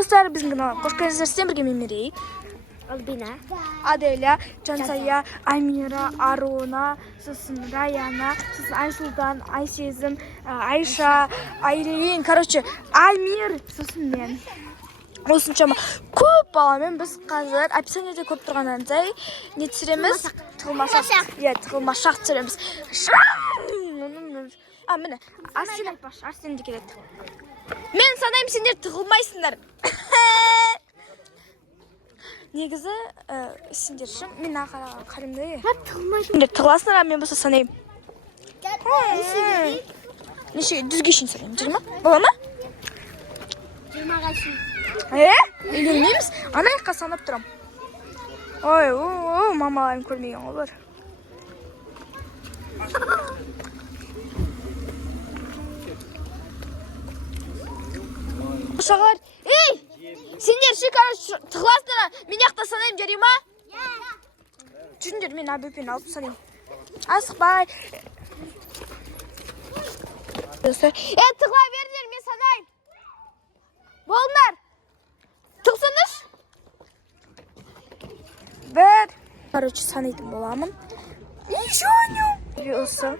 достар, біздің каналға қош келдіңіздер. Бірге мен Мерей, Альбина, Аделя, Жансая, Амира, Аруна, сосын Раяна, сосын Айсұлтан, Айсезім, Айша, Айрин, короче, Альмир, сосын мен. Осыншама көп баламен біз қазір описаниеде көріп тұрғаннан не түсіреміз? Тығылмашақ. Иә, тығылмашақ түсіреміз. Міне, Арсен айтпашы, Арсен де келеді. Мен санаймын, сендер тығылмайсыңдар. Негізі, сендер үшін мен қарымды. Сендер тығыласыңдар, мен болса санаймын. Неше, дүзге үшін санаймын, жүр ма? Бола ма? 20-ға шейін. Үйленмейміз? Анаяққа санап тұрам. Ой, мамаларым көрмеген олар. Шағар, сендер шекара тұғыласыңдар, мен яқта санайым, жарай ма? Жүріңдер, мен абөпен алып санайым. Асықпай. Тұғыла бердер, мен санайым. Болыңдар. Тұқсыныш? Бір. Короче, санайтын боламын. Ничего. Осы.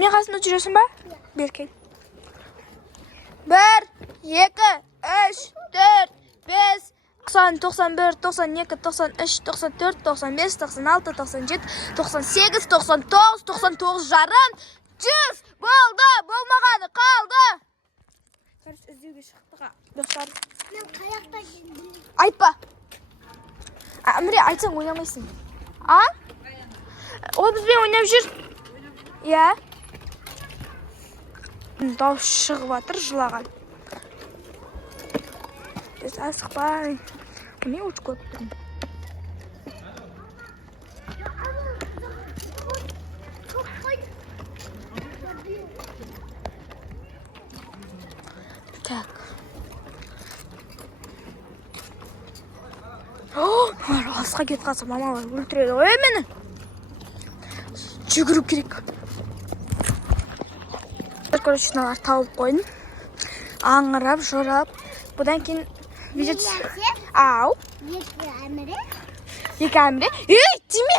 Мен қасында жүресің ба? Беркел. 1, 2, 3, 4, 5, 90, 91, 92, 93, 94, 95, 96, 97, 98, 99, 99 жарым, 100. Болды, болмағаны қалды. Короче, іздеуге шықтыға. Достар. Мен қаяқта келдім. Айтпа. Әміре, айтсаң ойнамайсың. Ол бізбен ойнап жүр. Иә. Дауыс шығып атыр, жылаған. Біз асықпай. Мен өш көріп тұрмын. Так. Алысқа кетіп қалса, мамалар өлтіреді ғой мені. Жүгіру керек. Короче, мыналар тауып қойдым. Аңырап, жорап. Бұдан кейін видео Ау. Екі әміре. Тиме!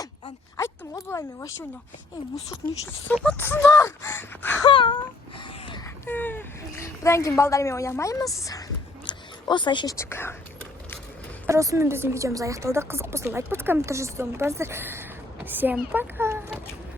Айттым ғой бұлай мен вообще ойнау. Мұсырт не үшін сылып атсыңдар? Бұдан кейін балдармен ойнамаймыз. Осылай шештік. Осымен біздің видеомыз аяқталды. Қызық болса лайк басып, комментарий жазуды ұмытпаңыздар. Всем пока!